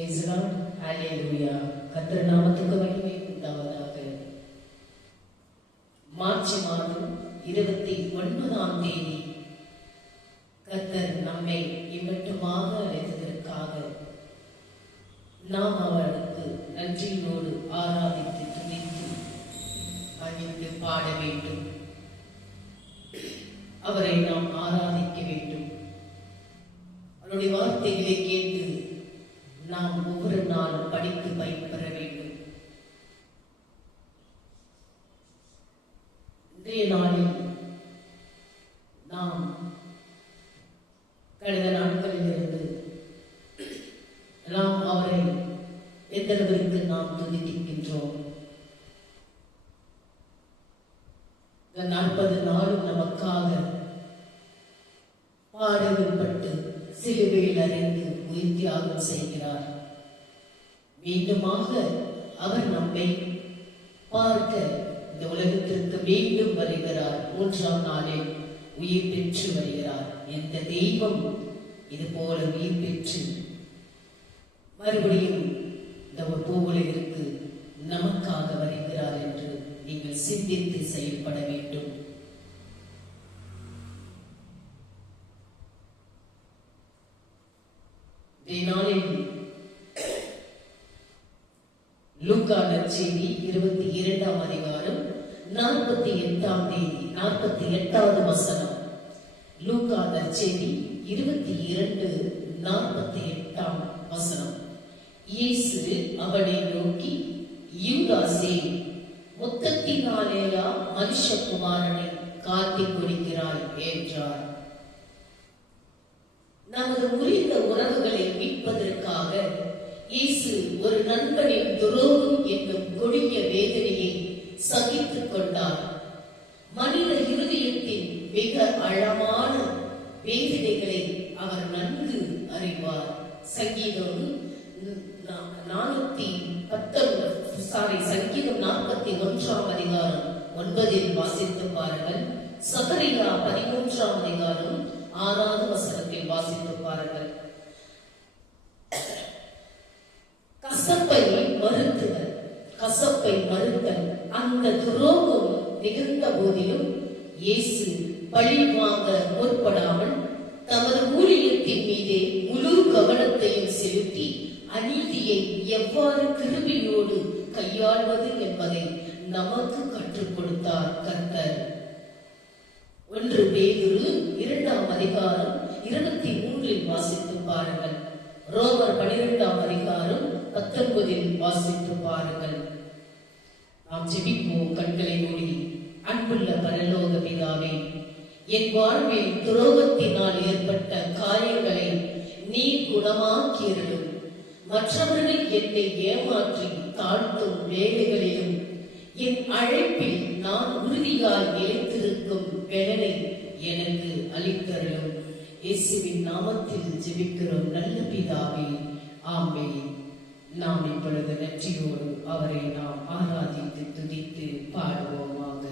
Praise the Lord. Hallelujah. கர்த்தர் நாமத்துக்கு மகிமை உண்டாவதாக. மார்ச் மாதம் 29ஆம் தேதி கர்த்தர் நம்மை இம்மட்டுமாக அழைத்ததற்காக நாம் அவருக்கு நன்றியோடு ஆராதித்து துதித்து மகிழ்ந்து பாட வேண்டும். அவரை நாம் ஆராதிக்க வேண்டும். அவருடைய வார்த்தைகளை கேட்டு நாம் ஒவ்வொரு நாளும் படித்து பயன்பெற வேண்டும். இன்றைய நாளில் நாம் கடந்த நாட்களிலிருந்து நாம் அவரை எந்த அளவிற்கு நாம் துதிக்கின்றோம். 40 நாளும் நமக்காக பாடுபட்டு சிலுவையில் அறிந்து உயிர் தியாகம் செய்கிறார். மீண்டுமாக அவர் நம்மை பார்க்க இந்த உலகத்திற்கு மீண்டும் வருகிறார். 3ஆம் நாளில் உயிர் பெற்று வருகிறார். எந்த தெய்வம் இது போல உயிர் பெற்று மறுபடியும் இந்த ஒரு பூவுலகிற்கு நமக்காக வருகிறார் என்று நீங்கள் சிந்தித்து செயல்பட வேண்டும். நாளில் லூக்கா நற்செய்தி 22ஆம் அதிகாரம் 48வது வசனம். லூக்கா நற்செய்தி 22:48 வசனம். இயேசு அவனை நோக்கி, யூதாசே, மொத்தத்தினாலேயா மனுஷகுமாரனை காட்டிக் கொடுக்கிறாய் என்றார். நமது முறிந்த உறவுகளை மீட்பதற்காக இயேசு ஒரு நண்பனின் துரோகம் என்னும் கொடிய வேதனையை சகித்துக் கொண்டார். மனித இருதயத்தின் மிக ஆழமான வேதனைகளை அவர் நன்கு அறிவார். சங்கீதம் 41ஆம் அதிகாரம் 9 வாசித்து பாருங்கள். சகரியா 13ஆம் அதிகாரம் 6வது வசனத்தில் வாசித்து பாருங்கள். கசப்பை மறுத்தல் அந்த துரோகம் நிகழ்ந்த போதிலும் இயேசு பழி வாங்க முற்படாமல் தமது ஊழியத்தின் மீதே முழு கவனத்தையும் செலுத்தி அநீதியை எவ்வாறு கிருபையோடு கையாள்வது என்பதை நமக்கு கற்றுக் கொடுத்தார் கர்த்தர். 1 பேதுரு 2ஆம் அதிகாரம் 23 வாசித்து பாருங்கள். ரோமர் 12ஆம் அதிகாரம் 19 வாசித்து பாருங்கள். நாம் ஜெபிப்போம். கண்களை மூடி. அன்புள்ள பரலோக பிதாவே, என் வாழ்வில் துரோகத்தினால் ஏற்பட்ட காரியங்களை நீ குணமாக்கியருளும். மற்றவர்கள் என்னை ஏமாற்றி தாழ்த்தும் வேலைகளிலும் என் அழைப்பில் நான் உறுதியாய் நிலைத்திருக்கும் பலனை எனக்கு அளித்தருளும். இயேசுவின் நாமத்தில் ஜெபிக்கிறோம் நல்ல பிதாவே, ஆமென். நாம் இப்பொழுது நன்றியோடு அவரை நாம் ஆராதித்து துதித்து பாடுவோமாக.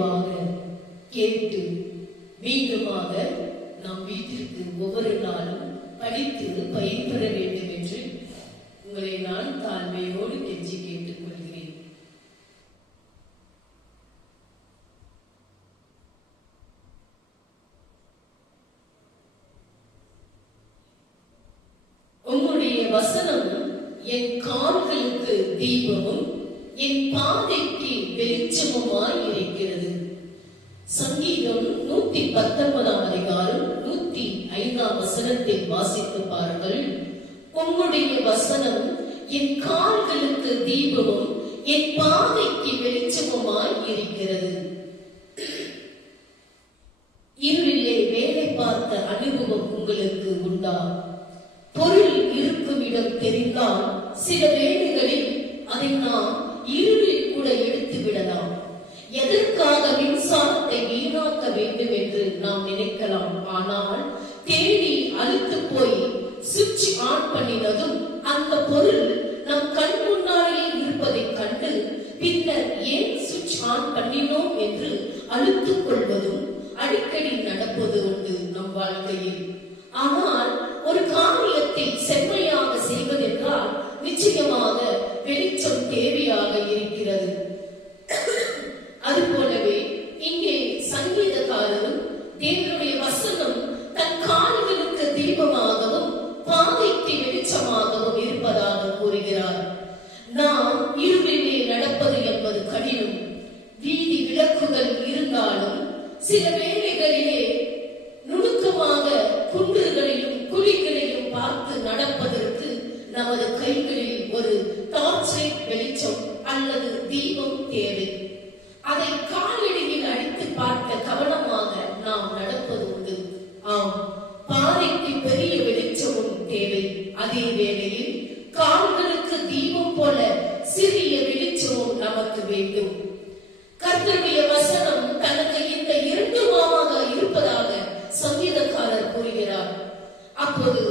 தெளிவாக கேட்டு மீண்டுமாக நாம் வீட்டிற்கு ஒவ்வொரு நாளும் படித்து பயன்பெற வேண்டும் என்று உங்களை நான் தாழ்மையோடு கெஞ்சி கேட்டுக் கொள்கிறேன். உம்முடைய வசனம் என் கால்களுக்கு தீபமும் என் பாதைக்கு வெளிச்சமுமாய் இருக்கிறது. சங்கீதம் 119 அதிகாரம் 105 வசனத்தில் வாசித்து பாருங்கள். உம்முடைய வசனம் என் கால்களுக்கு தீபமும் என் பாதைக்கு வெளிச்சமுமாய் இருக்கிறது. இருளிலே வேலை பார்த்த அனுபவம் உங்களுக்கு உண்டா? பொருள் இருக்கும் இடம் தெரிந்தால் சில வேளைகளில் அதை நாம் இருளில் கூட எடுத்து விடலாம். எதற்காக மின்சாரத்தை வீணாக்க வேண்டும் என்று நாம் நினைக்கலாம். ஆனால் தேடி அழுத்து போய் சுவிட்ச் ஆன் பண்ணினதும் அந்த பொருள் நம் கண் முன்னாலே இருப்பதை கண்டு பின்னர் ஏன் சுவிட்ச் ஆன் பண்ணினோம் என்று அழுத்துக் கொள்வதும் அடிக்கடி நடப்பது உண்டு நம் வாழ்க்கையில். ஆனால் ஒரு காரியத்தை செம்மையாக செய்வதென்றால் நிச்சயமாக வெளிச்சம் தேவையாக இருக்கிறது. அதுபோலவே இங்கே சங்கீதக்காரரும் தேவனுடைய வசனம் தன் கால்களுக்கு தீபமாகவும் பாதைக்கு வெளிச்சமாகவும் இருப்பதாக கூறுகிறார். நாம் இருளிலே நடப்பது என்பது கடினம். வீதி விளக்குகள் இருந்தாலும் சில வேளைகளிலே நுணுக்கமாக குன்றுகளையும் குழிகளையும் பார்த்து நடப்பதற்கு நமது கைகளில் ஒரு டார்ச் லைட் வெளிச்சம் அல்லது தீபம் தேவை. அதை காலடியில் அடித்து பார்க்க கவனமாக நாம் நடப்பது உண்டு. ஆம், பாதைக்கு பெரிய வெளிச்சமும் தேவை. அதே வேளையில் கால்களுக்கு தீபம் போல சிறிய வெளிச்சமும் நமக்கு வேண்டும். கர்த்தருடைய வசனம் தனக்கு இந்த இரண்டுமாக இருப்பதாக சங்கீதக்காரர் கூறுகிறார். அப்போது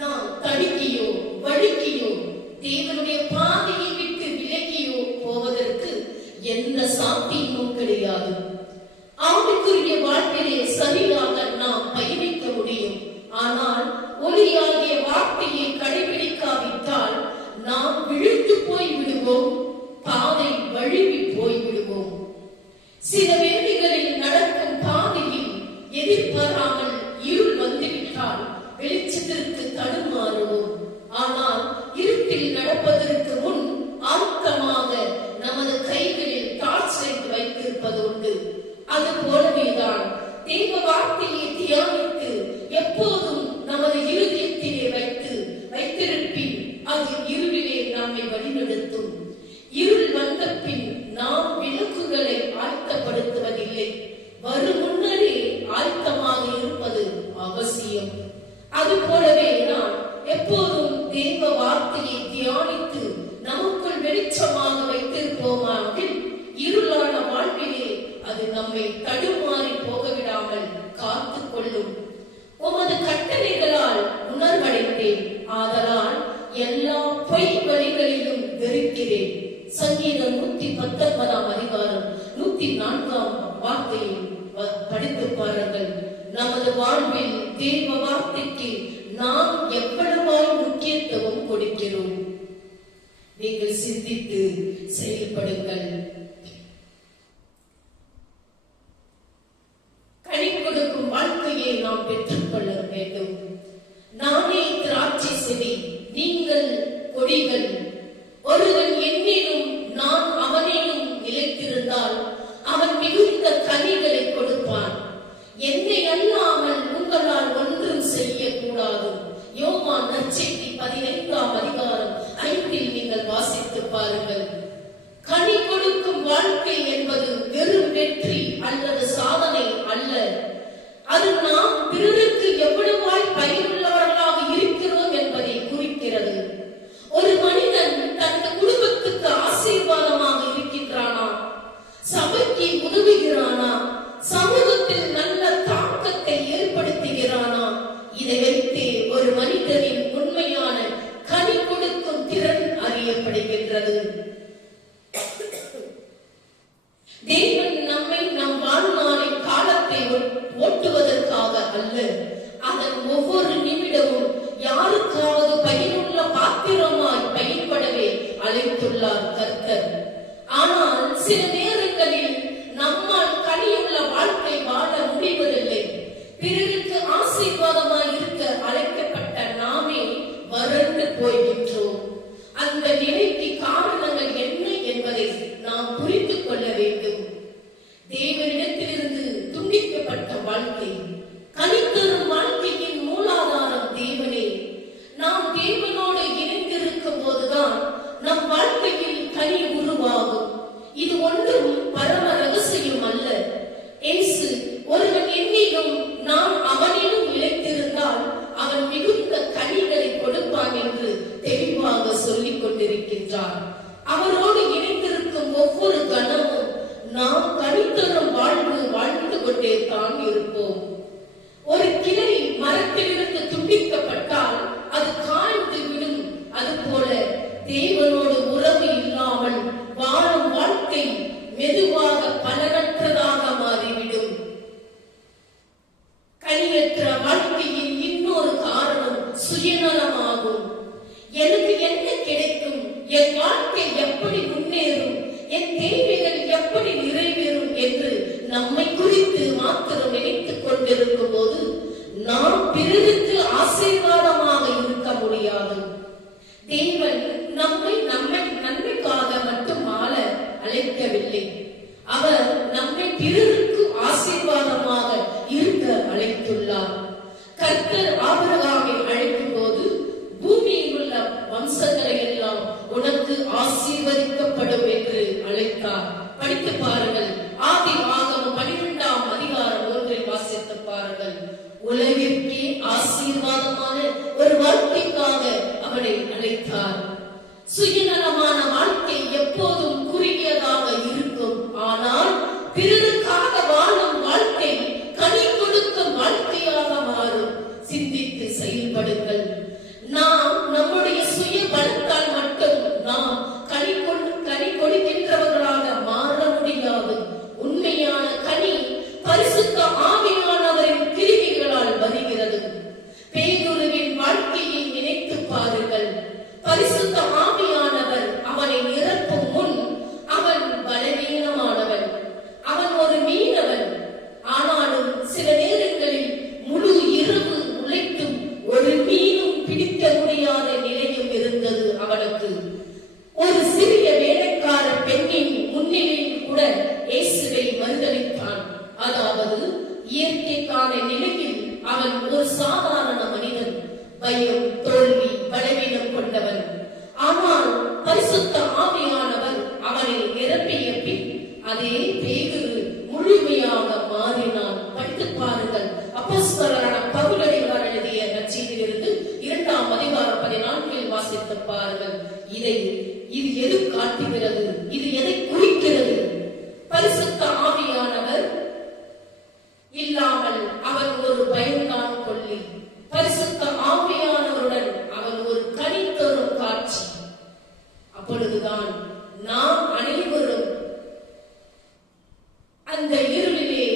நாம் தடுக்கியோ வழுக்கியோ தேவனுடைய பாதையை விட்டு விலகியோ போவதற்கு எந்த சாத்தியமும் கிடையாது. ஆவிக்குரிய வாழ்க்கையை சரியாக நாம் பயணிக்க முடியும். ஆனால் ஒளியாகிய வார்த்தையை கடைபிடிக்காவிட்டால் நாம் விழுந்து போய் விடுவோம், பாதை வழுவி போய் விடுவோம். சில வேளைகளில் நடக்கும் பாதையில் எதிர்பாராமல் இருள் வந்துவிட்டால் வெளிச்சத்திற்கு தடுமாறுவோம். ஆனால் இருட்டில் நடப்பதற்கு முன் ஆழ்த்தமாக நமது கைகளில் டார்ச் லைட் வைத்திருப்பது உண்டு. அது போலவேதான் தேவ வார்த்தையை தியானித்து எப்போதும் நமது இருதயத்திலே வைத்திருப்பின் அது இருளிலே நம்மை வழிநடத்தும். இருள் வந்த பின் நாம் விளக்குகளை ஆயத்தப்படுத்துவதில்லை, வரும் முன்னரே ஆயத்தமாக இருப்பது அவசியம். அது போலவே நாம் எப்போதும் தேவ வார்த்தையை தியானித்து நமக்குள் வெளிச்சமாக வைத்திருப்போமானால் இருளான வாழ்விலே அது நம்மை தடுமாறி போக விடாமல் காத்துக் கொள்ளும். உமது கட்டளைகளால் உணர்வடைந்தேன், ஆதலால் எல்லா பொய் வழிகளிலும் வெறுக்கிறேன். சங்கீதம் 119 அதிகாரம் 104 வார்த்தையில் படித்து பாருங்கள். நமது வாழ்வில் தேவ வார்த்தைக்கு நாம் எவ்வளவாய் முக்கியத்துவம் கொடுக்கிறோம். நீங்கள் சிந்தித்து செயல்படுங்கள். கனி கொடுக்கும் வாழ்க்கையை நாம் பெற்றுக்கொள்ள வேண்டும். நானே திராட்சை செடி, நீங்கள் கொடிகள். ஒருவன் என்னிலும் நான் அவனிலும் நிலைத்திருந்தால் அவன் மிகுந்த கனிகளை கொடுப்பான். என்னை அல்லாமல் உங்களால் ஒன்றும் செய்யக்கூடாது. யோவான் நற்செய்தி 15 அதிகாரம் 5 நீங்கள் வாசித்து பாருங்கள். கனி கொடுக்கும் வாழ்க்கை என்பது வெறும் வெற்றி அல்லது சாதனை அல்ல. அது நாம் பிறருக்கு எவ்வளவாய் பயனுள்ளவர்களாக இருக்கிறோம் என்பதை குறிக்கிறது. ஒரு மனிதன் தன் குடும்பத்துக்கு ஆசீர்வாதமாக இருக்கின்றானா, சபைக்கு உதவுகிறானா, சமூகத்தில் நல்ல தாக்கத்தை ஏற்படுத்துகிறானா, இதை வைத்து ஒரு மனிதனின் உண்மையான கனி கொடுக்கும் திறன் அறியப்படுகின்றது. தேவன் நம்மை சில நேரங்களில் நம்மால் கனியுள்ள வாழ்க்கை வாழ முடிவதில்லை. பிறருக்கு ஆசீர்வாதமாய் இருக்க அழைக்கப்பட்ட நாமே வறண்டு போய்கின்றோம். அந்த நிலைக்கு காரணங்கள் என்ன என்பதை நாம் புரிந்து கொள்ள வேண்டும். தேவனிடத்திலிருந்து துண்டிக்கப்பட்ட வாழ்க்கை, கனித்தரும் வாழ்க்கையின் மூலாதாரம் தேவனே. நாம் தேவனோடு இணைந்திருக்கும் போதுதான் நம் வாழ்க்கையில் கனி உருவாகும். இது ஒன்றும் பரம ரகசியம் அல்ல. இயேசு ஒருவன் என்னிலும் நாம் அவனிலும் நிலைத்திருந்தால் அவன் மிகுந்த கனிகளை கொடுப்பான் என்று தெளிவாக சொல்லிக் கொண்டிருக்கின்றார். அவரோடு இணைந்திருக்கும் ஒவ்வொரு கணமும் நாம் கனித்தரும் வாழ்ந்து கொண்டே தான் இருப்போம். ஒரு கிளை மரத்திலிருந்து துண்டிக்கப்பட்டால் அது காய்ந்து விடும். அதுபோல தேவனோடு உறவு இல்லாமல் வாழும் வாழ்க்கை மெதுவாக பலனற்றதாக மாறிவிடும். கனியற்ற வாழ்க்கையின் இன்னொரு காரணம் சுயநலமாகும். எனக்கு என்ன கிடைக்கும், என் வாழ்க்கை எப்படி முன்னேறும், என் தேவைகள் எப்படி நிறைவேறும் என்று நம்மை குறித்து மாத்திரம் நினைத்துக் கொண்டிருக்கும் போது நாம் பிறருக்கு ஆசீர்வாதமாக இருக்க முடியாது. தேவன் நம்மை நன்மைக்காக மட்டும் வாழ அழைக்கவில்லை. அவர் நம்மை பிறருக்கு ஆசீர்வாதமாக இருக்க அழைத்துள்ளார். கர்த்தர் ஆபிரகாமை அழைக்கும் போது பூமியில் உள்ள வம்சங்களை எல்லாம் உனக்கு ஆசீர்வதிக்கப்படும் என்று அழைத்தார். படித்து பாருங்கள். ஆதியாகமம் 12ஆம் அதிகாரம் 1 வாசித்து பாருங்கள். உலகிற்கே ஆசீர்வாதமான ஒரு வாழ்க்கைக்காக அவனை அழைத்தார். சுயநலமான வாழ்க்கை எப்போதும் குறுகியதாக இருக்கும். ஆனால் பிறருக்காக வாழும் வாழ்க்கை கனி கொடுக்கும் வாழ்க்கையாக மாறும். சிந்தித்து செயல்படுங்கள். நாம் நம்முடைய சுய பலத்தால் மட்டும் நாம் கனி கொடுக்கின்றவர்களாக மாற முடியாது. உண்மையான கனி பரிசுத்த ஆவியானவரின் கிரிகைகளால் வருகிறது. பேதுருவின் வாழ்க்கையை நினைத்து பாருங்கள். பரிசுத்த ஆவியானவர் அவனை நிரப்பும் முன் அவன் பலவீனமானவன். அவன் ஒரு மீனவன். ஆனாலும் சில நேரங்களில் முழு இரவு உழைத்தும் ஒரு மீனும் பிடிக்க முடியாத நிலையும் இருந்தது அவனுக்கு. ஒரு சிறிய வேலைக்கார பெண்ணின் முன்னிலையில் கூட இயேசுவை மறுதலித்தான். அதாவது இயற்கைக்கான நிலையில் அவன் ஒரு சாதாரண மனிதன். பயம், தோல்வி, பலவீனம் கொண்டவன். ஆனால் பரிசுத்த ஆவியானவர் அவனை நிரப்பிய பின் அதே பேதுரு முழுமையாக மாறினான். படித்து பாருங்கள். அப்போஸ்தலரான பவுலடிகளார் எழுதிய நற்செய்தியிலிருந்து 2ஆம் அதிகாரம் 14 வாசித்து பாருங்கள். இது எது காட்டுகிறது? இது எதை குறிக்கிறது? பரிசுத்த ஆவியானவர் இல்லாமல் அவன் ஒரு பயன்தான் கொள்ளி. பரிசுத்த ஆவியானவருடன் அவன் ஒரு கனி தரும் காட்சி. அப்பொழுதுதான் நாம் அனைவரும் அந்த இருளிலே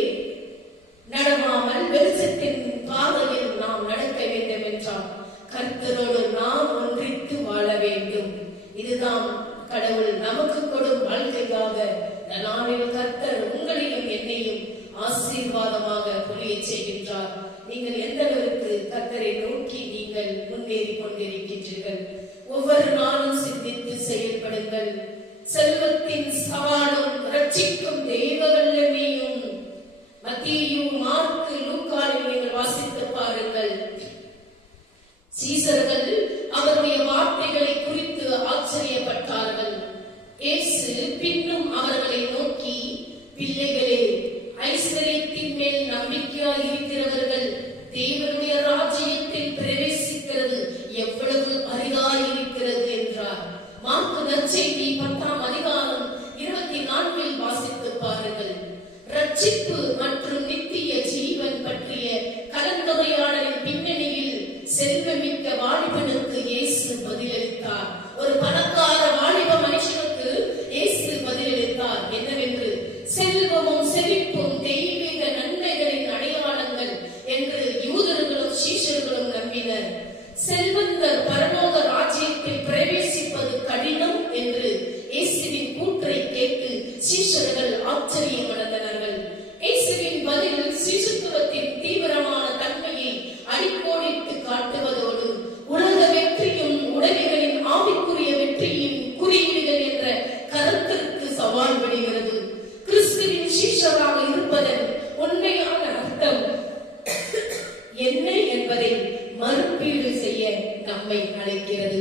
நடவாமல் வெளிச்சத்தின் பாதையில் நாம் நடக்க வேண்டும் என்றால் கர்த்தரோடு நாம் ஒன்றித்து வாழ வேண்டும். இதுதான் கடவுள் நமக்கு கொடும் வாழ்க்கையாக நாளில் கர்த்தர் உங்களையும் என்னையும் ஆசீர்வாதமாக புரிய செய்கின்றார். நீங்கள் எந்த அளவுக்கு கர்த்தரை நோக்கி நீங்கள் முன்னேறி கொண்டிருக்கின்றீர்கள்? ஒவ்வொரு நாளும் சிந்தித்து செயல்படுங்கள். செல்வத்தின் சவாலும் ரட்சிக்கும் தெய்வ வல்லமையும் மத்தேயு, மார்க்கு, லூக்காவில் நீங்கள் வாசித்து பாருங்கள். சீசர்கள் அவருடைய வார்த்தைகளை குறித்து ஆச்சரியப்பட்டார்கள். இயேசு பின்னும் அவர்களை நோக்கி, பிள்ளைகளே, ஐஸ்வர்யத்தின் மேல் நம்பிக்கையாய் இருக்கிறவர்கள் தேவனுடைய ராஜ்யத்தில் பிரவேசிக்கிறது எவ்வளவு அரிதாயிருக்கிறது என்றார். மார்க்கு நற்செய்தி 10ஆம் அதிகாரம் 24 வாசித்து பாருங்கள். ரட்சிப்பு மற்றும் நித்திய ஜீவன் பற்றிய கலந்துரையாடலின் பின்னணியில் செல்வமிக்க வாலிபனுக்கு இயேசு பதிலளித்தார். ஒரு பணக்கார வாலிப மனுஷனுக்கு இயேசு பதிலளித்தார். என்னவென்று? செல்வமும் செழிப்பும் தெய்வீக நன்மைகளின் அடையாளங்கள் என்று யூதர்களும் நம்மை அழைக்கிறது.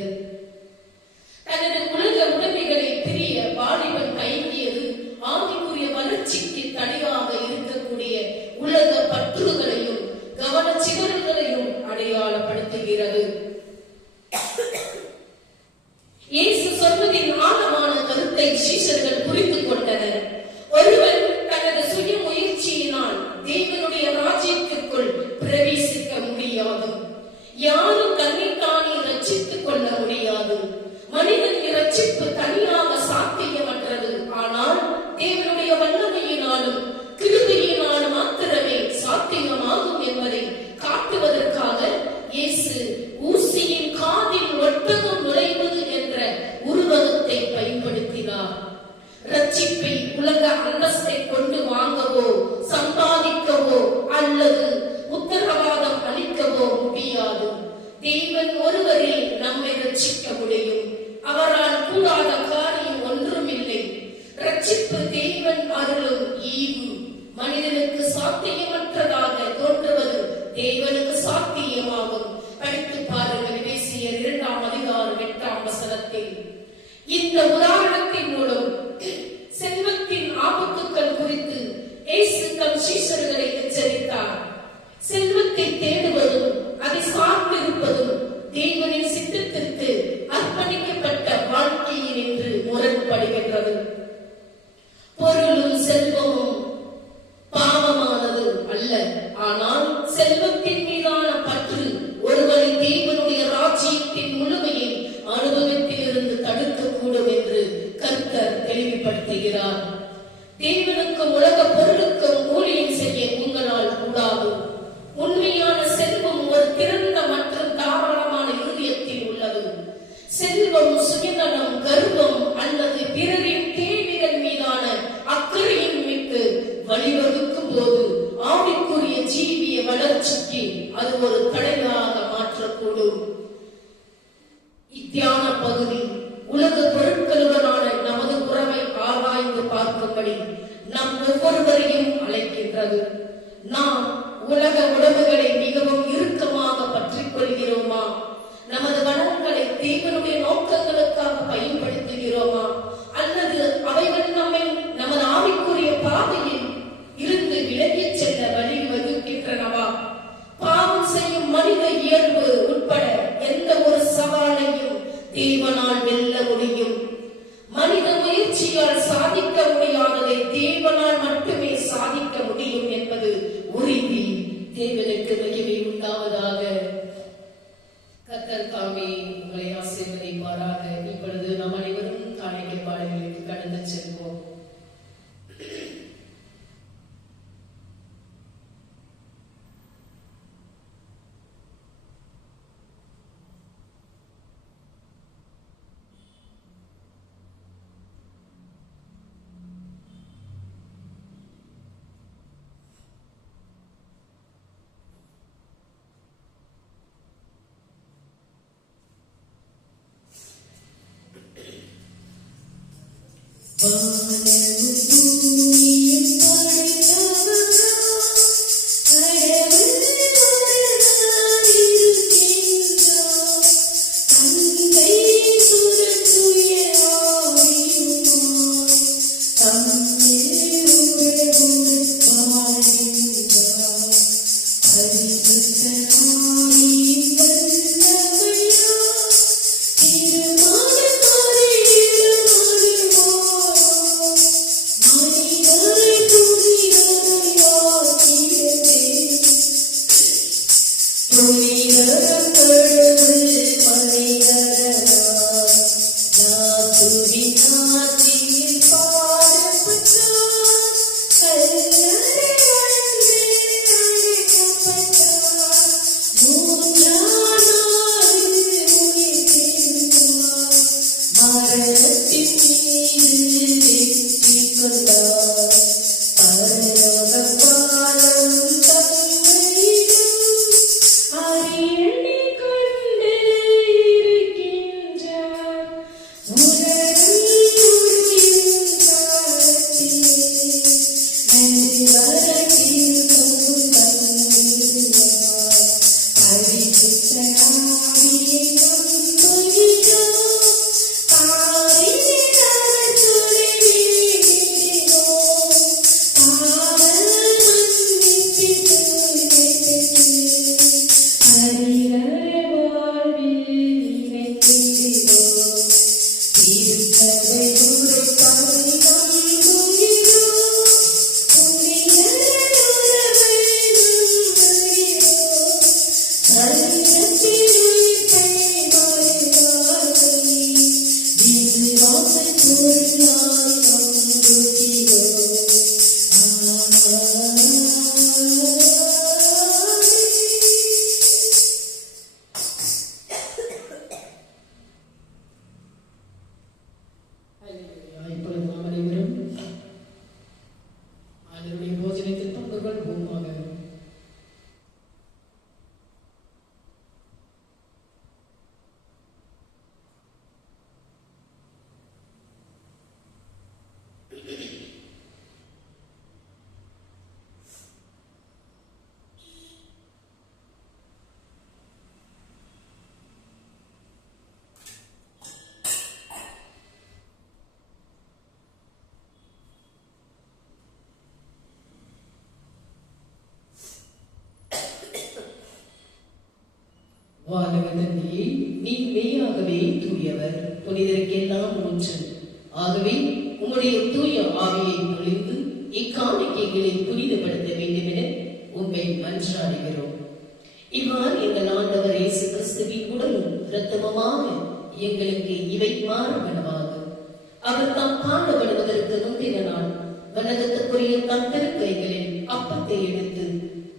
தனது உலக உடைமைகளை பிரிய வாலிபன் கைங்கியது ஆவிக்குரிய வளர்ச்சிக்கு தடையாக இருக்கக்கூடிய உலக பற்றுகளையும் கவனச்சிதறல்களையும் அடையாளப்படுத்துகிறது. இயேசு சொல்வதின் ஆழமான கருத்தை சீஷர்கள் புரிந்து கொண்டனர். ஒருவன் தனது சுய முயற்சியினால் தேவனுடைய ராஜ்யத்திற்குள் பிரவேசிக்க முடியாது. யாரும் தன்னைத்தானே ரட்சித்துக் கொள்ள முடியாது. மனிதனின் ரட்சிப்பு தனியாக சாத்தியமற்றது. ஆனால் தேவனுடைய வல்லமையினாலும் கிருபையினாலும் மாத்திரமே சாத்தியமாகும் என்பதை காட்டுவதற்காக இயேசு ஊசியின் காதில் ஒட்டகம் நுழைவது என்ற உருவகத்தை பயன்படுத்தினார். ரட்சிப்பை உலக அந்தஸ்தை கொண்டு வாங்கவோ சம்பாதிக்கவோ அல்லது உத்தரவாதம் அளிக்கவோ முடியாது. தேவன் ஒருவரே நம்மை ரட்சிக்க முடியும். அவரால் கூடாத காரியம் ஒன்றுமில்லை. ரட்சிப்பு தேவன் அருளும் ஈவு. மனிதனுக்கு சாத்தியமற்றதாக தோன்றுவது தேவனுக்கு சாத்தியமாகும். படித்து பாருங்கள் எபேசியர் 2:8 இந்த உதாரணத்தின் மூலம் செல்வத்தின் ஆபத்துக்கள் குறித்து இயேசு தம் சீஷர்களை எச்சரித்தார். செல்வத்தை தேடுவதும் அதை சார்ந்திருப்பதும் தேவனின் சித்தத்திற்கு அர்ப்பணிக்கப்பட்ட வாழ்க்கையில் என்று முரண்படுகின்றது. பொருளும் செல்வமும் பாவமானது அல்ல. ஆனால் செல்வத்தின் மீதான பற்று ஒருவரை தேவனுடைய ராஜ்யத்தின் முழுமையை அனுபவத்திலிருந்து தடுக்கக்கூடும் என்று கர்த்தர் தெளிவுபடுத்துகிறார். தேவனுக்கும் உலக பொருளுக்கும் ஊழியம் செய்ய உங்களால் கூடாது. உண்மையான செல்வம் ஒரு திறந்த மற்றும் தாராளமான இருதயத்தில் உள்ளது. செல்வம் சுயநலம், கர்வம் அல்லது பிறரின் தேவைகள் மீதான அக்கறையின் மிக்க வழிவகுக்கும் போது ஆவிக்குரிய ஜீவிய வளர்ச்சிக்கு அது ஒரு தடையாக மாற்றக்கூடும். இத்தியான பகுதி உலக பொருட்களுடனான நமது உறவை ஆராய்ந்து பார்க்கும்படி நம் ஒவ்வொருவரையும் அழைக்கின்றது. நாம் உலக உறவுகளை மிகவும் இறுக்கமாக பற்றிக் கொள்கிறோமா? நமது வளங்களை தேவனுடைய நோக்கங்களுக்காக பயன்படுத்துகிறோமா? அல்லது அவைகள் நம்மை நமது ஆவிக்குரிய பாதையில் இருந்து விலகிச் செல்ல வழி வகுக்கின்றனவா? பாவம் செய்யும் மனித இயல்பு உட்பட எந்த ஒரு சவாலையும் தேவனால் வெல்ல முடியும். மனித முயற்சியால் சாதிக்க முடியாததை தேவனால் மட்டுமே சாதிக்க முடியும் என்பது உறுதி. தேவனுக்கு மகிமை உண்டாவதாக. கர்த்தர் தாமே உங்களை ஆசீர்வதிப்பாராக. இப்பொழுது நாம் அனைவரும் காணிக்கை பாடல்களுக்கு கடந்து செல்வோம். Hari Krishna, Hari Ram. வானவதந்தியே, நீ மெய்யாகவே தூயவர், புனிதருக்கெல்லாம் ஊற்று. ஆகவே உம்முடைய தூய ஆவியை பொழிந்து இக்காணிக்கைகளை புனிதப்படுத்த வேண்டும் என உம்மை மன்றாடுகிறோம். இவ்வாறு எங்கள் ஆண்டவர் இயேசு கிறிஸ்துவின் உடலும் இரத்தமுமாக எங்களுக்கு இவை மாறுபடுவாகும். அவர் தாம் பாடுபடுவதற்கு முந்தின நாள் வண்ணகத்துக்குரிய தம் திருக்கைகளில் அப்பத்தை எடுத்து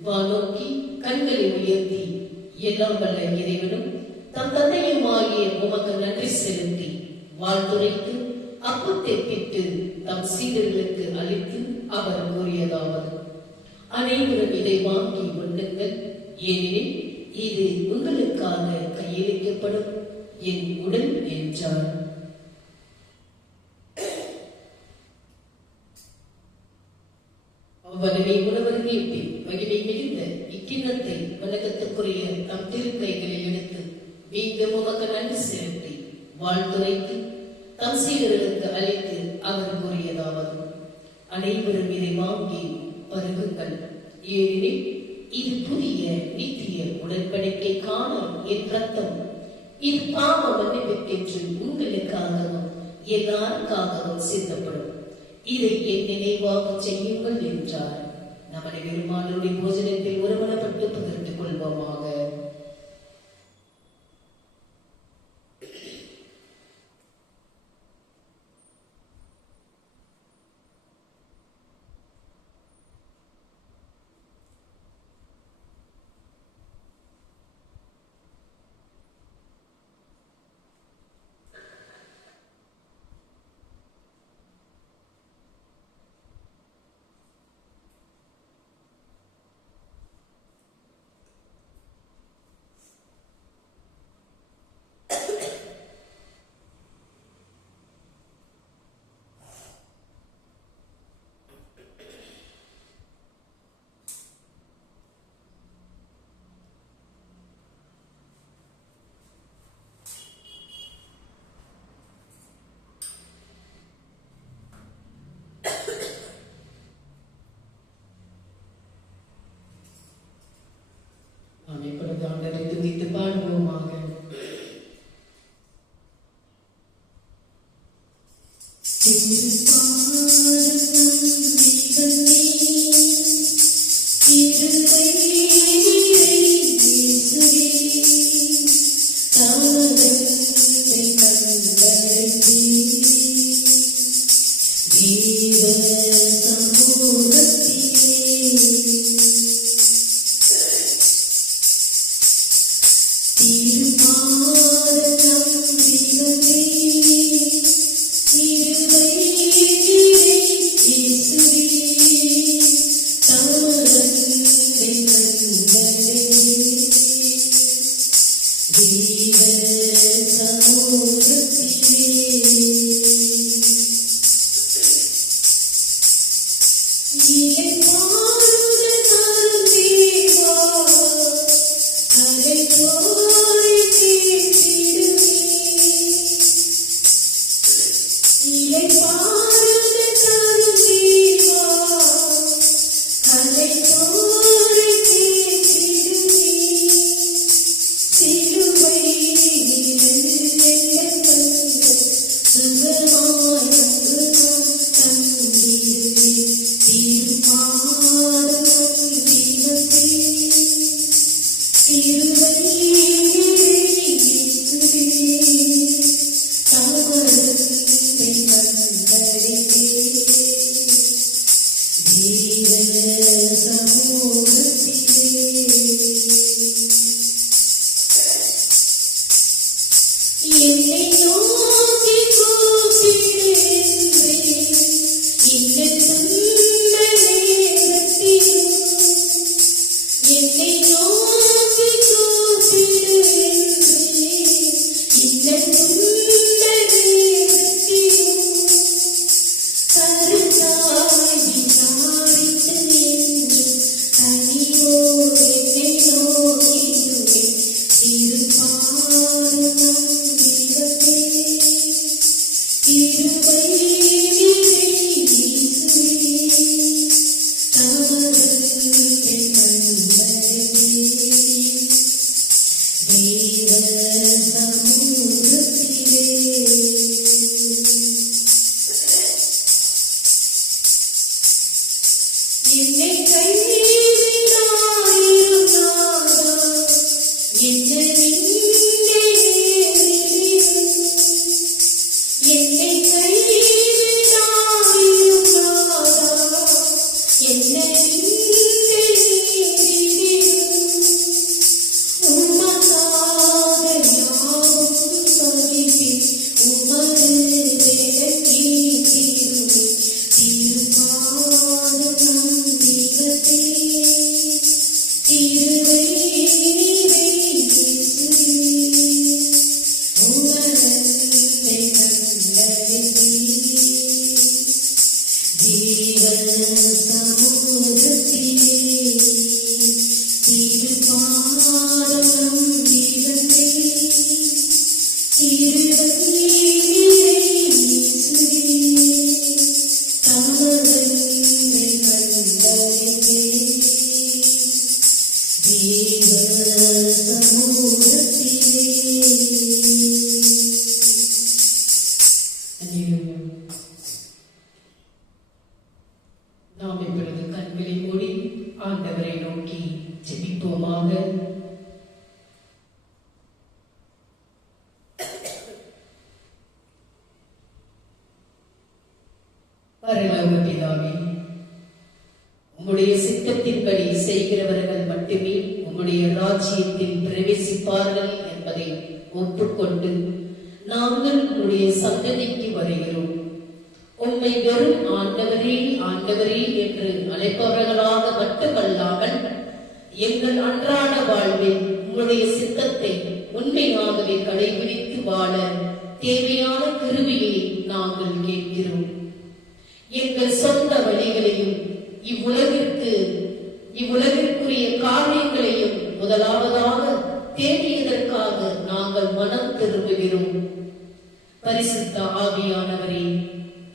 வானோக்கி கண்களை உயர்த்தி எல்லாம் வல்ல இறைவனும் தம் தந்தையுமாகிய உமக்கு நன்றி செலுத்தி வாழ்த்துரைத்து அப்பத்தை பிட்டு தம் சீடர்களுக்கு அளித்து அவர் கூறியதாவது: அனைவரும் இதை வாங்கி உண்ணுங்கள், ஏனெனில் இது உங்களுக்காக கையளிக்கப்படும் என் உடல் என்றார். அவ்வளவே உணவருந்திய பின் மகிமை மிகுந்த இக்கிண்ணத்தை வணக்கத்துக்குரிய தம் திருக்கைகளில் எடுத்து மீண்டும் உமக்கு நன்றி செலுத்தி வாழ்த்துரைத்து தம் சீடர்களுக்கு அளித்து அவர் கூறியதாவது: அனைவரும் இதை வாங்கி பருகுங்கள், ஏனெனில் இது புதிய நித்திய உடன்படிக்கைக்கான என் ரத்தம். இது பாவ மன்னிப்புக்கென்று உங்களுக்காகவும் எல்லாருக்காகவும் சிந்தப்படும். இதை என் நினைவாக செய்யுங்கள் என்றார். நம்முடைய பெருமாளுடைய போஜனத்தில் ஒருமனப்பட்டு பகிர்ந்து கொள்வோமாக. ஆண்டவரை துதித்து பாடுவோமாக. Be நாம் இப்பொழுது கண்களை மூடி ஆண்டவரை நோக்கி ஜெபிப்போமாக. பரலோக பிதாவே, உம்முடைய சித்தத்தின்படி செய்கிறவர்கள் மட்டுமே உம்முடைய ராஜ்யத்தில் பிரவேசிப்பார்கள் என்பதை ஒப்புக்கொண்டு நாங்கள் உம்முடைய சந்ததிக்கு வருகிறோம். உம்மை வெறும் ஆண்டவரே ஆண்டவரே என்று அழைப்பவர்களாக மட்டுமல்லாமல் எங்கள் அன்றாட வாழ்வில் உம்முடைய சித்தத்தை உண்மையாகவே கடைபிடித்து வாழ தேவையான கிருபையை நாங்கள் கேட்கிறோம். எங்கள் சொந்த வழிகளையும் இவ்வுலகிற்குரிய காரியங்களையும் முதலாவதாக தேடியதற்காக நாங்கள் மனம் திரும்புகிறோம். பரிசுத்த ஆவியானவரே,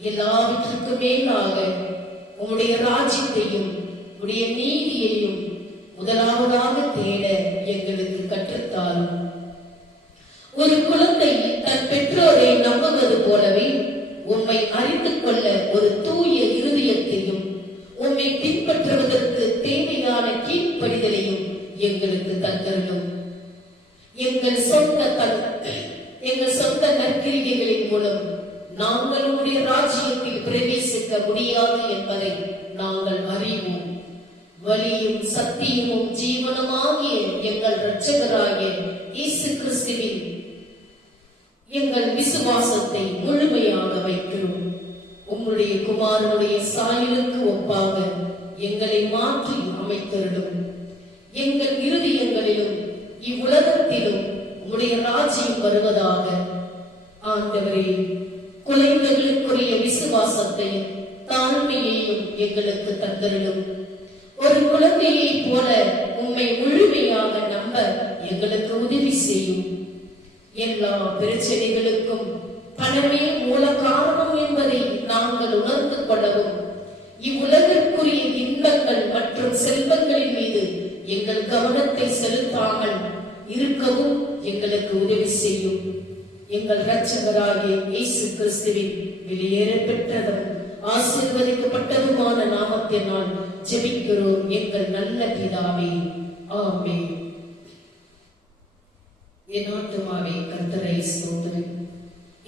எல்லாவற்றுக்கும் மேலாக உம்முடைய ராஜ்யத்தையும் உம்முடைய நீதியையும் முதலாவதாக தேட எங்களுக்கு கற்றுத்தாரும். ஒரு குழந்தை தன் பெற்றோரை நம்புவது போலவே உம்மை அறிந்து கொள்ள ஒரு தூய இருதயத்தையும் உம்மை பின்பற்றுவதற்கு தேவையான கீழ்ப்படிதலையும் எங்களுக்கு தந்தருளும். எங்கள் சொந்த நற்கிரிகைகளின் மூலம் நாங்கள் உம்முடைய ராஜ்யத்தில் பிரவேசிக்க முடியாது என்பதை நாங்கள் அறிவோம். வலியும் சத்தியமும் ஜீவனமாகிய எங்கள் இரட்சகராகிய இயேசு கிறிஸ்துவின் எங்கள் விசுவாசத்தை முழுமையாக வைக்கிறோம். உம்முடைய குமாரனுடைய சாயலுக்கு ஒப்பாக எங்களை மாற்றி அமைத்தருளும். எங்கள் இருதயங்களிலும் இவ்வுலகத்திலும் உம்முடைய ராஜ்யம் வருவதாக. ஆண்டவரே, குழந்தைகளுக்குரிய விசுவாசத்தையும் தாழ்மையையும் எங்களுக்கு தந்தருளும். ஒரு குழந்தையை போல உம்மை முழுமையாக நம்ப எங்களுக்கு உதவி செய்யும். எல்லா பிரச்சனைகளுக்கும் பணமே மூல காரணம் என்பதை நாங்கள் உணர்ந்து கொள்ளவும், இவ்வுலகிற்குரிய இன்பங்கள் மற்றும் செல்வங்களின் மீது எங்கள் கவனத்தை செலுத்தாமல் இருக்கவும் எங்களுக்கு உதவி செய்யும். எங்கள் இரட்சகராகிய இயேசு கிறிஸ்துவின் வெளியேற பெற்றதும் ஆசீர்வதிக்கப்பட்டதுமான நாமத்தினால் ஜெபிக்கிறோம் எங்கள் நல்ல பிதாவே, ஆமென். என் ஆத்துமாவே கர்த்தரை ஸ்தோத்திரி,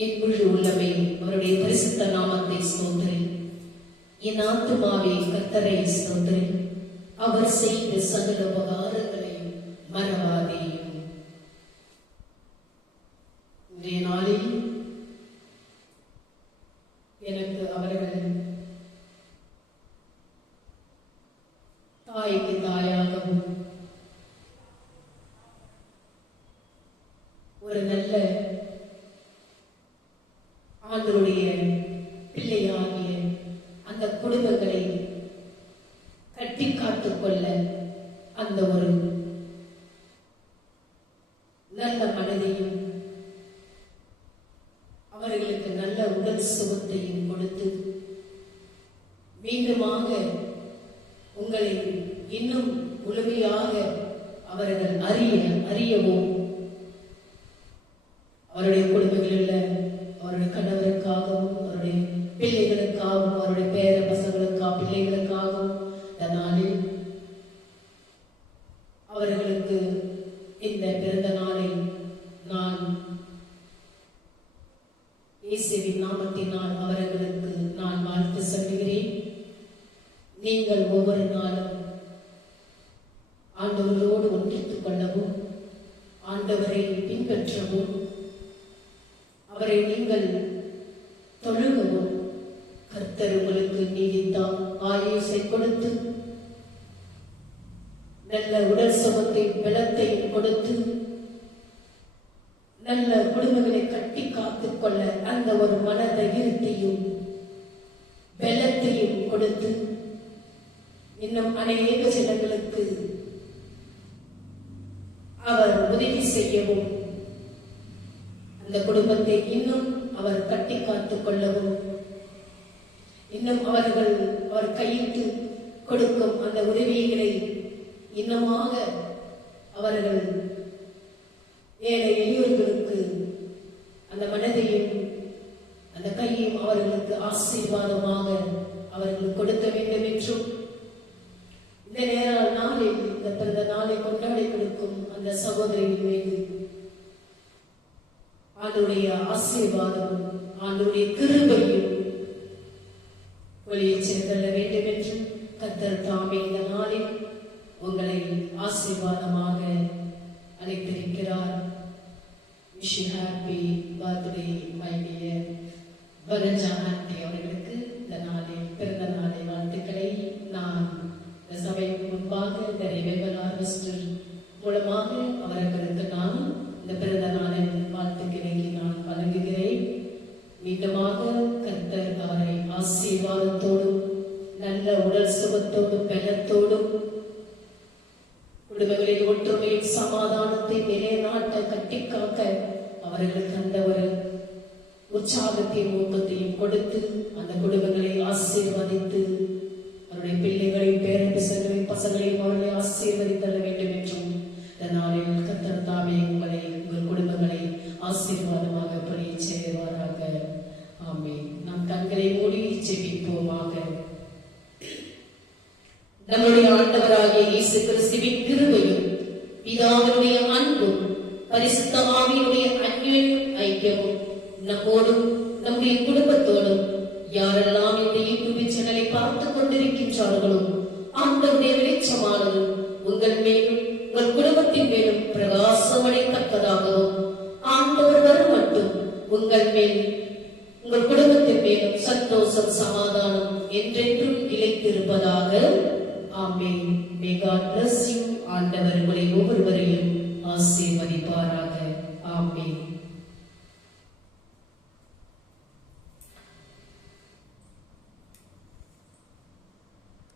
என் முழு உள்ளமே அவருடைய பரிசுத்த நாமத்தை ஸ்தோத்திரி. என் ஆத்துமாவே கர்த்தரை ஸ்தோத்திரி, அவர் செய்த சகல உபகாரங்களையும் மறவாதேயும். இன்றைய நாளில் எனக்கு அவர்கள் தாய்க்கு தாயாகவும் ஒரு நல்ல ஆண்டவருடைய பிள்ளையாகிய அந்த குடும்பங்களை கட்டி காத்துக் கொள்ள அந்த ஒரு நல்ல மனதையும் அவர்களுக்கு நல்ல உடல் சுகத்தையும் கொடுத்து மீண்டுமாக உங்களை இன்னும் முழுமையாக அவர்கள் அறியவும் அவருடைய குடும்பங்களில் அவருடைய கணவருக்காகவும் அவருடைய பிள்ளைகளுக்காகவும் அவருடைய பேர பசங்களுக்காக பிள்ளைகளுக்காகவும் நாளில் அவர்களுக்கு இந்த பிறந்த நாளில் நான் இயேசுவின் நாமத்தினால் அவர்களுக்கு நான் வாழ்த்து சொல்கிறேன். நீங்கள் ஒவ்வொரு நாளும் ஆண்டவரோடு ஒன்றித்துக் கொள்ளவும், ஆண்டவரை பின்பற்றவும், அவரை நீங்கள் தொழுகவும் கர்த்தர் உங்களுக்கு நீதித்தான் ஆயுசை கொடுத்து நல்ல உடல் சுகத்தை பலத்தையும் கொடுத்து நல்ல குடும்பங்களை கட்டி காத்துக் கொள்ள அந்த ஒரு மன தைரியத்தையும் பலத்தையும் கொடுத்து இன்னும் அநேக ஜனங்களுக்கு அவர் உதவி செய்யவும் அந்த குடும்பத்தை இன்னும் அவர் கட்டி காத்துக் கொள்ளவும், இன்னும் அவர் கையிட்டு கொடுக்கும் அந்த உதவிகளை இன்னமாக அவர்கள் ஏழை எளியோர்களுக்கு அந்த மனதையும் அந்த கையையும் அவர்களுக்கு ஆசீர்வாதமாக அவர்கள் கொடுக்க வேண்டும் என்றும், இந்த நேர நாளில் இந்த பிறந்த நாளை கொண்டாடி கொடுக்கும் அந்த சகோதரியின் மீது ஆண்டவருடைய ஆசீர்வாதம், ஆண்டவருடைய கிருபையும் ஒளியை செல்ல வேண்டும் என்று கர்த்தர் தாமே இந்த நாளில் உங்களை ஆசீர்வாதமாக அழைத்திருக்கிறார். Wish you happy birthday, my dear பகஞ்சா ஆண்டி அவர்களுக்கு இந்த நாளில் பிறந்த நாளை வாழ்த்துக்களை நான் இந்த சபைக்கு முன்பாக இந்த ரிவைவல் ஹார்வெஸ்டர் மூலமாக அவர்களுக்கு நான் இந்த பிறந்த நாளின் வாழ்த்துக்களை நான் வழங்குகிறேன். மீண்டுமாக கர்த்தர் அவரை ஆசீர்வாதத்தோடும் நல்ல உடல் சுகத்தோடும் பலத்தோடும் குடும்பங்களில் ஒற்றுமையும் சமாதானத்தை நிலைநாட்ட கட்டிக்காக்க அவர்களுக்கு அந்த ஒரு உற்சாகத்தையும் ஊக்கத்தையும் கொடுத்து அந்த குடும்பங்களை ஆசீர்வதித்து அவருடைய பிள்ளைகளையும் பேரன் பசங்களையும் அவர்களை ஆசீர்வதித்தள்ள வேண்டும் என்றும் இந்த நாளில் கர்த்தர் தாமே உங்களை உங்கள் குடும்பங்களை ஆசீர்வாதமாக பணியை செய்வாராக. ஆமென். நம் கண்களை மூடி ஜெபிப்போமாக. நம்முடைய ஆண்டவராகிய இயேசு கிறிஸ்துவின் கிருபையும் பிதாவினுடைய அன்பும் பரிசுத்த ஆவியினுடைய அன்பின் ஐக்கியமும் நம்மோடும் நம்முடைய குடும்பத்தோடும் யாரெல்லாம் இந்த யூடியூப் சேனலை பார்த்துக் கொண்டிருக்கின்றார்களோ ஆண்டவருடைய வெளிச்சமானது உங்கள் மேலும் உங்கள் குடும்பத்தின் மேலும் பிரகாசமடைத்தக்கதாகவும் ஆண்டவர் வரும் மட்டும் உங்கள் மேல் உங்கள் குடும்பத்தின் மேலும் சந்தோஷம் சமாதானம் என்றென்றும் நிலைத்திருப்பதாக. ஆமென். May God bless you. ஆண்டவர் உங்களை ஒவ்வொருவரையும் ஆசீர்வதிப்பாராக.